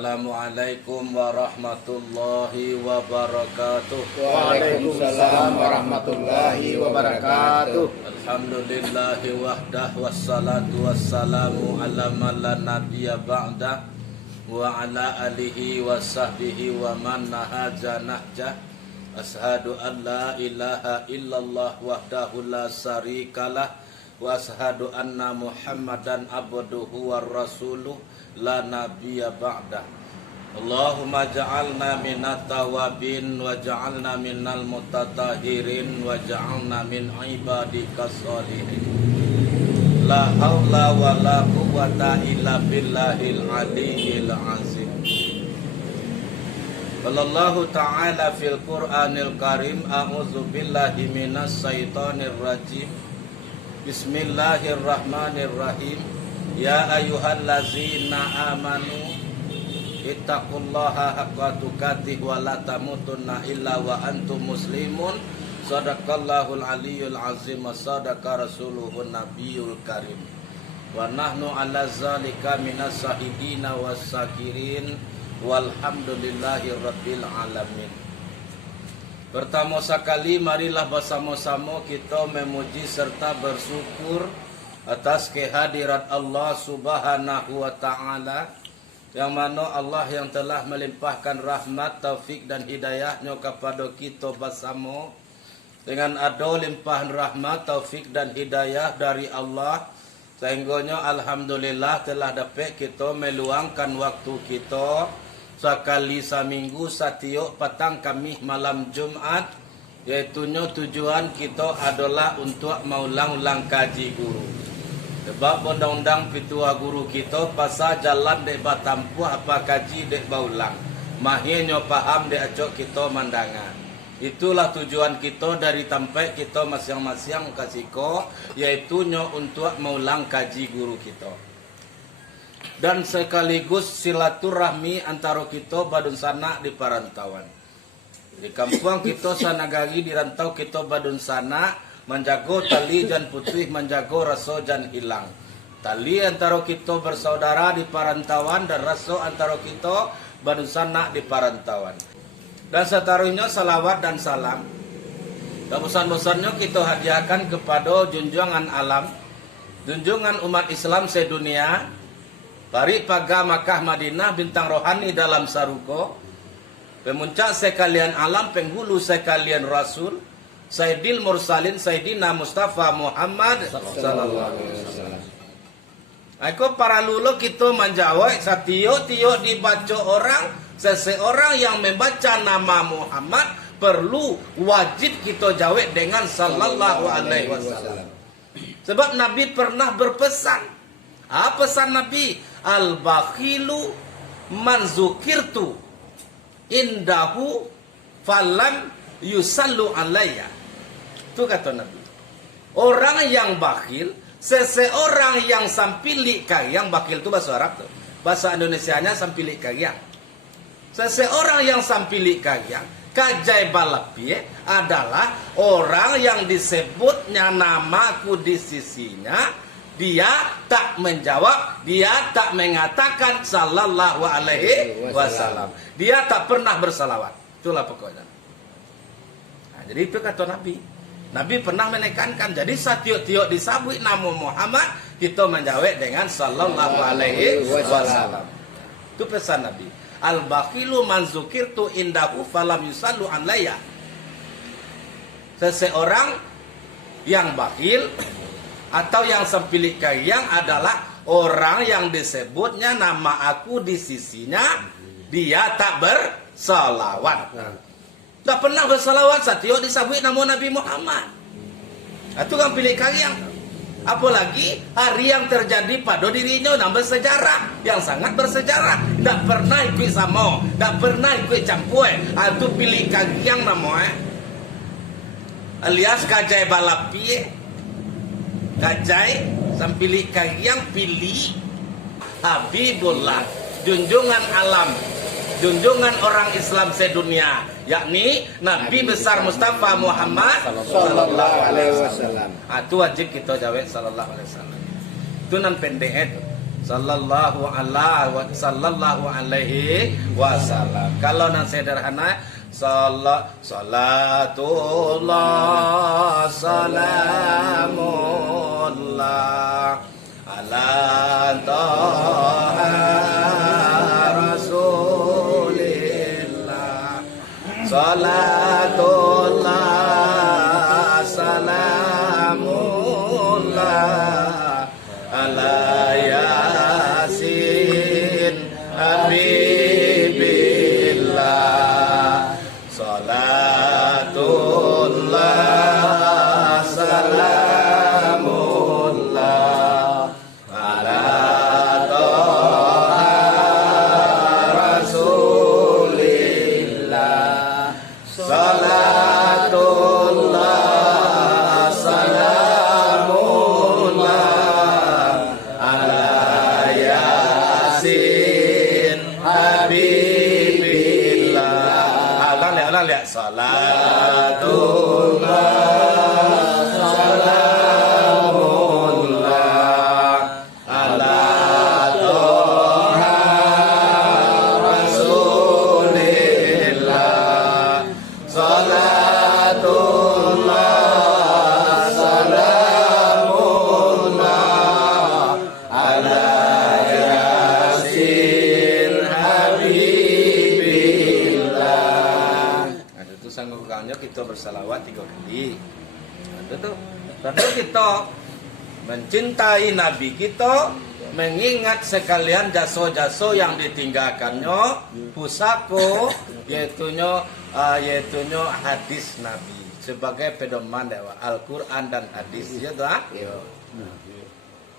Assalamualaikum warahmatullahi wabarakatuh. Waalaikumsalam warahmatullahi wabarakatuh. Alhamdulillahi wahdah wassalatu wassalamu ala man la nabiyya ba'dah wa ala alihi wa sahbihi wa man nahaja nahjah. Ashhadu an la ilaha illallah wahdahu la syarikalah wa ashhadu anna Muhammadan abduhu wa rasuluh la nabiyya ba'dah. Allahumma ja'alna minat tawabin wa ja'alna minal mutatahirin wa ja'alna min ibadika sholihin. La hawla wa la quwwata illa billahil aliyyil azim. Wallahu ta'ala fil Qur'anil Karim, a'udzu billahi minas syaitonir rajim. Bismillahirrahmanirrahim. Ya ayyuhallazina amanu ittaqullaha haqqa tuqatih wa la tamutunna illa wa antum muslimun. Shadaqallahul aliyyul azim wa sadaqa rasuluhun nabiyul karim. Wa nahnu ala zalika minas syahidina was syakirin walhamdulillahi rabbil alamin. Pertama sekali marilah bersama-sama kita memuji serta bersyukur atas kehadirat Allah Subhanahu wa taala, yang mana Allah yang telah melimpahkan rahmat, taufik dan hidayahnya kepada kita bersama. Dengan ada limpahan rahmat, taufik dan hidayah dari Allah, sehingganya alhamdulillah telah dapat kita meluangkan waktu kita sekali seminggu setiap petang Khamis malam Jumat, iaitunya tujuan kita adalah untuk mengulang-ulang kaji guru. Sebab undang-undang pitua guru kita pasal jalan dek batampu apa kaji dek baulang. Mahirnya paham dek acok kita mandangan. Itulah tujuan kita dari tempat kita masing-masing kasiko, iaitunya untuk mengulang kaji guru kita. Dan sekaligus silaturahmi antara kita badun sana di perantauan. Di kampung kita sanagari di rantau kita badun sana, menjaga tali jan putih, menjaga rasa jan hilang. Tali antara kita bersaudara di perantauan dan rasa antara kita badun sana di perantauan. Dan setaruhnya salawat dan salam dan bosan-bosannya kita hadiahkan kepada junjungan alam, junjungan umat Islam sedunia, Pari Paga Makkah Madinah, bintang rohani dalam saruko, pemuncak sekalian alam, penghulu sekalian rasul, Sayyidil Mursalin, Sayyidina Mustafa Muhammad sallallahu alaihi wasallam. Aku para lulu kita menjawab satio-tio dibaca orang, seseorang yang membaca nama Muhammad perlu wajib kita jawab dengan sallallahu alaihi wasallam. Sebab Nabi pernah berpesan. Apa pesan Nabi? Al-bakhilu man zukirtu indahu falam yusallu alayya. Itu kata Nabi. Orang yang bakhil, seseorang yang sampili kayang, bakhil itu bahasa Arab tuh. Bahasa Indonesianya sampili kayang. Seseorang yang sampili kayang, kajai balapi adalah orang yang disebutnya namaku di sisinya, dia tak menjawab, dia tak mengatakan sallallahu alaihi wasallam. Dia tak pernah bersalawat. Itulah pokoknya. Nah, jadi itu kata Nabi. Nabi pernah menekankan, jadi setiap disebut nama Muhammad, kita menjawab dengan sallallahu alaihi wasallam. Itu pesan Nabi. Al-bakhilu man zukirtu indahu falam yusallu alayya. Seseorang yang bakhil atau yang sempilik kayang adalah orang yang disebutnya nama aku di sisinya, dia tak bersalawat. Tak pernah bersalawat setiap disebut nama Nabi Muhammad. Itu kan pilih kayang. Apalagi hari yang terjadi pada dirinya yang bersejarah, yang sangat bersejarah. Tak pernah ikut sama, tak pernah ikut campur. Itu pilih kayang namanya. Alias kajai balapi. Kajai sampili kayang pilih Habibullah, junjungan alam, junjungan orang Islam sedunia, yakni Nabi besar Mustafa Muhammad sallallahu alaihi wasallam. Itu wajib kita jawab sallallahu alaihi wasallam. Itu nan pendek. sallallahu alaihi wasallam. Kalau nan sederhana salatullah salamullah ala taha rasulillah salatullah salamullah ala yasin habibillah salatullah salamullah ala taha rasulillah salatullah salamullah ala yasin habibillah. Alang lihat salatullah salamullah ala taha rasulillah salatullah salamullah ala yasin habibillah. Ada tuh sanggupannya kita bersalawat 3 kali. Ada tuh. Tentu kita mencintai Nabi kita, mengingat sekalian jaso-jaso yang ditinggalkannya, pusako, yaitunya hadis Nabi sebagai pedoman dewa Al-Quran dan hadis, ya tak?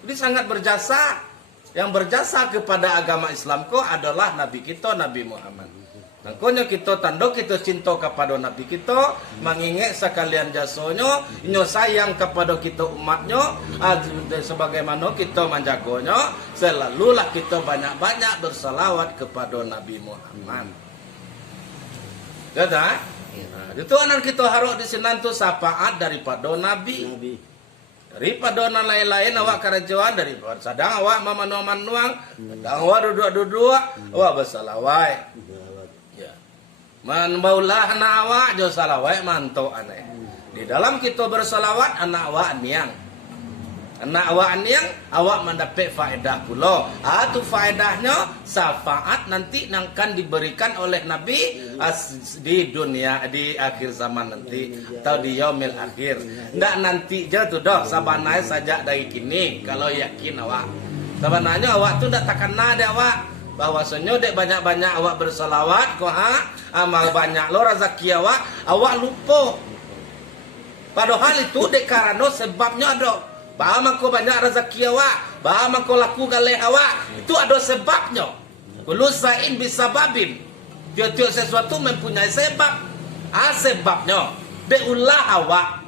Jadi sangat berjasa. Yang berjasa kepada agama Islam ko adalah Nabi kita, Nabi Muhammad. Nangkonya kita tanduk kita cinta kepada Nabi kita, mengingat sekalian jasonyo, nyo sayang kepada kita umatnya, sebagaimana kita menjagonya, selalulah kita banyak-banyak bersalawat kepada Nabi Muhammad. Ya tak? Itu anak kita harus disenantu syafaat daripada Nabi. Daripada lain-lain awak kerajuan daripada sadang awak mamanuang-manuang, sedang awak duduk-duduk, awak bersalawat. Man baulah anak awak jo salawat manto aneh. Di dalam kita bersalawat anak awak niang. Anak awak niang awak mendapat faedah pula. Itu faedahnya syafaat nanti akan diberikan oleh Nabi di dunia di akhir zaman nanti atau di yaumil akhir. Ndak nanti je tu dah sabanai saja dari kini kalau yakin awak. Sabananya awak tu ndak takkan ada awak. Bahwasanya dek banyak-banyak awak bersalawat ko amal banyak lo rezeki awak lupa. Padahal itu dek karena sebabnya ada. Bahwa ko banyak rezeki awak, bahwa ko laku galeh awak, itu ada sebabnya. Kullu sa'in bisababin. Tiap-tiap sesuatu mempunyai sebab. Sebabnya beulah awak.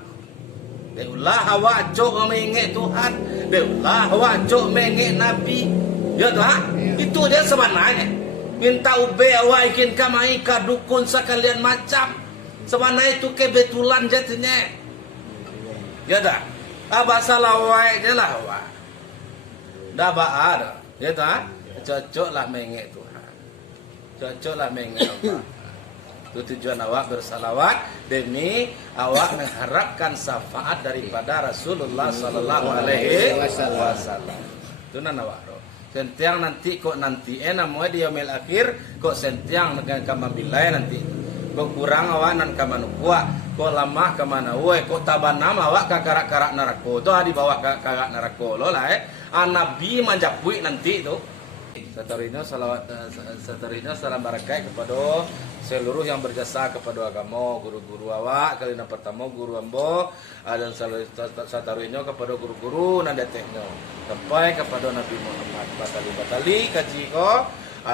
Beulah awak cok mengingat Tuhan, beulah awak cok mengingat Nabi. Ya tak? Itu dia sebenarnya. Minta ube awak ikin kamai ka dukun sekalian macam. Sebenarnya itu kebetulan jadinya. Ya tak? Abah salawai je lah awak. Dah ada. Ya tak? Cocoklah mengingat Tuhan. Cocoklah mengingat Allah. Itu tujuan awak bersalawat demi awak mengharapkan syafaat daripada Rasulullah sallallahu alaihi wasallam. Itu nan awak. Sentiang nanti kok nanti namanya dia yaumil akhir kok sentiang dengan kamambilai nanti kok kurang awak nan kamanu kuat kok lamah kamana woi kok taban nama awak kakarak-karak narako tu di bawah kakarak narako lo lah Nabi manjapui nanti tu. Satarina salawat satarina salam barakai kepada seluruh yang berjasa kepada agama, guru-guru awak, kali yang pertama guru ambo dan satarina kepada guru-guru nan detehnya sampai kepada Nabi Muhammad batali kaji ko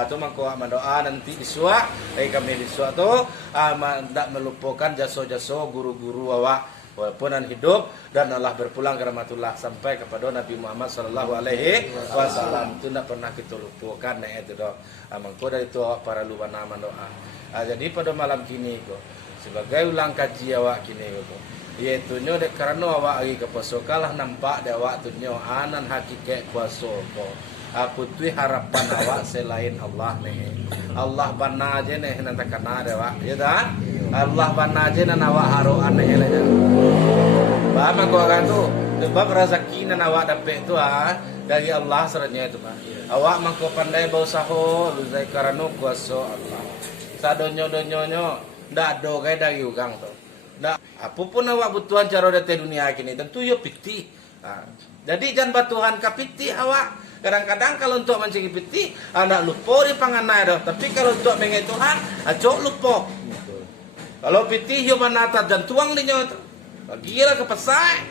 tu mangko mendoa nanti disuak kami disuak tu tidak melupakan jasa-jasa guru-guru awak walaupun hidup dan Allah berpulang ke rahmatullah sampai kepada Nabi Muhammad sallallahu alaihi wasallam. Itu tidak pernah kita lupakan itu doh. Mangko dari itu para luwana mendoa. Jadi pada malam kini ko sebagai ulang kaji awak kini ko yaitu nyo dek karena awak lagi ke poso kalah nampak de awak tu nyo anan hakikat puasa ko putui harapan awak selain Allah nih. Allah bana aja nih nanti kena ada wak, ya dah. Allah bana aja nan awak haru aneh aja. Bama kau kan tu, sebab rezeki nan awak dapat tu dari Allah sebenarnya itu Awak mangko pandai bau sahur, luzai karena kuasa Allah. Sadonyo-donyonyo, ndak do kayak dari ugang tu. Ndak, apapun awak butuhan cara datang dunia kini tentu yo piti. Jadi jangan batuhan kapiti awak. Kadang-kadang kalau untuk mencari piti, anda lupa di panganai dah. Tapi kalau untuk mengenai Tuhan, acok lupa. Kalau piti yo manata dan tuang di nyawa tu. Bagilah ke pasai.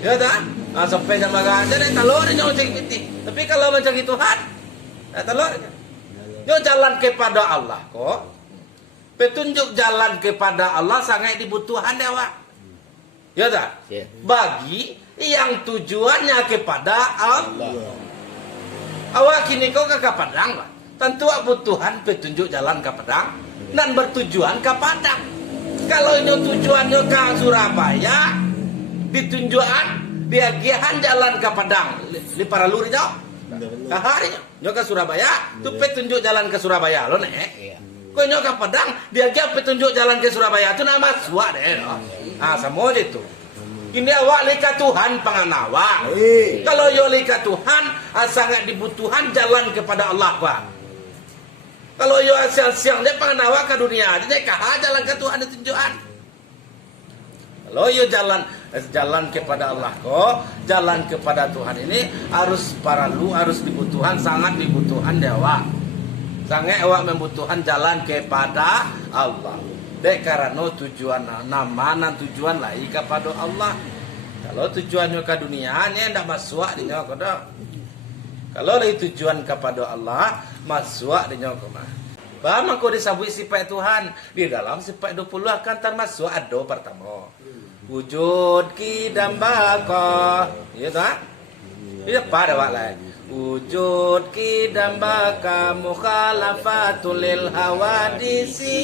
Ya dah. Sampai jam makan aja deh telur di nyawa mencari piti. Tapi kalau mencari Tuhan, telur. Yo jalan kepada Allah kok. Petunjuk jalan kepada Allah sangat dibutuhkan awak. Ya dah. Bagi yang tujuannya kepada Allah. Awak kini kau ke Padang lah. Tentu butuhan petunjuk jalan ke Padang dan bertujuan ke Padang. Kalau ini tujuannya ke Surabaya, ditunjukan diagihan jalan ke Padang. Di para luri jauh. Kahari nyo ke Surabaya, tu petunjuk jalan ke Surabaya lo nek. Kau nyo ke Padang, diagihan petunjuk jalan ke Surabaya tu nama suak deh. Sama itu. Ini awak lika Tuhan panganawa. Kalau yo lika Tuhan, sangat dibutuhan jalan kepada Allah pak. Kalau yo siang-siang dia panganawa ke dunia, dia kah jalan ke Tuhan ditunjukkan. Kalau yo jalan kepada Allah kok, jalan kepada Tuhan ini harus harus dibutuhan, sangat dibutuhan dewa. Sangat awak membutuhkan jalan kepada Allah. Dek karena tujuan nama tujuan lagi kepada Allah. Kalau tujuannya ke dunia ni ndak masuk di nyawa kodo. Kalau lagi tujuan kepada Allah masuk di nyawa kodo. Bama kau disabui sifat Tuhan di dalam sifat 20 akan termasuk ado pertama. Wujud kidam baka. Ya tak? Ini pada wak lah. Wujud kidam baka mukhalafatul lil hawadisi.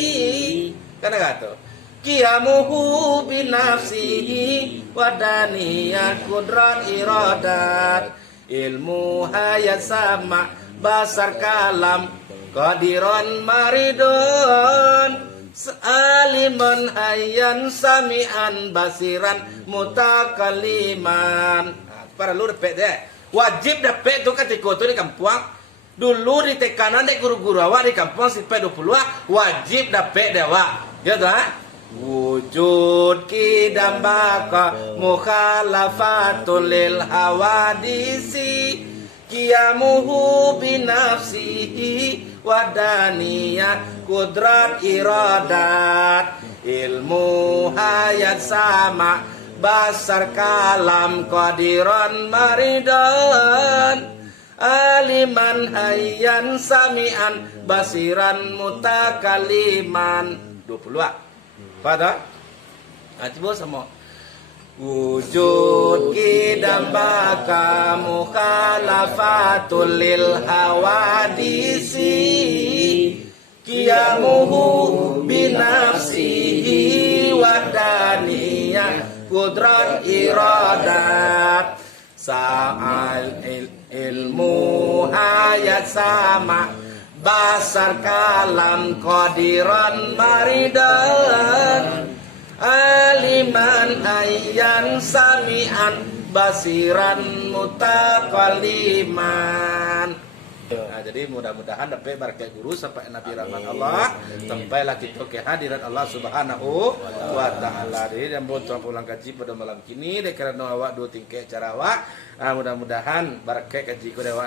Kan kata qiyamuhu binafsihi wadaniyat kudrat iradat ilmu hayat sama basar kalam qadiran maridun aliman hayyan sami'an basiran mutakalliman. Para lu dapat deh. Wajib dapat tu ketika tu di kampung. Dulu di tekanan dek guru-guru awak di kampung sampai 20 wajib dapat dewa. Ya dah. Wujud kidam baka mukhalafatul lil hawadisi qiyamuhu binafsihi wadaniyah kudrat iradat ilmu hayat sama basar kalam qadiran maridan aliman hayyan sami'an basiran mutakaliman. 20 pada coba sama wujud kidam baka mukhalafatul lil hawadisi qiyamuhu binafsihi wadaniyah kudrat iradat sa'al ilmu hayat sama basar kalam qadiran maridan aliman hayyan sami'an basiran mutakalliman. Nah, jadi mudah-mudahan dapat berkat guru sampai Nabi rahmat Allah, sampailah kita ke hadirat Allah Subhanahu wa taala. Jadi dan pulang kaji pada malam kini dek karena awak dua tingkat cara awak. Mudah-mudahan berkat kaji ku dewa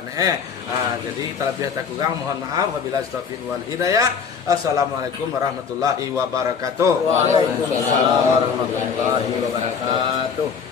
jadi terlebih tak kurang mohon maaf wabillahi taufiq wal hidayah. Assalamualaikum warahmatullahi wabarakatuh. Waalaikumsalam warahmatullahi wabarakatuh.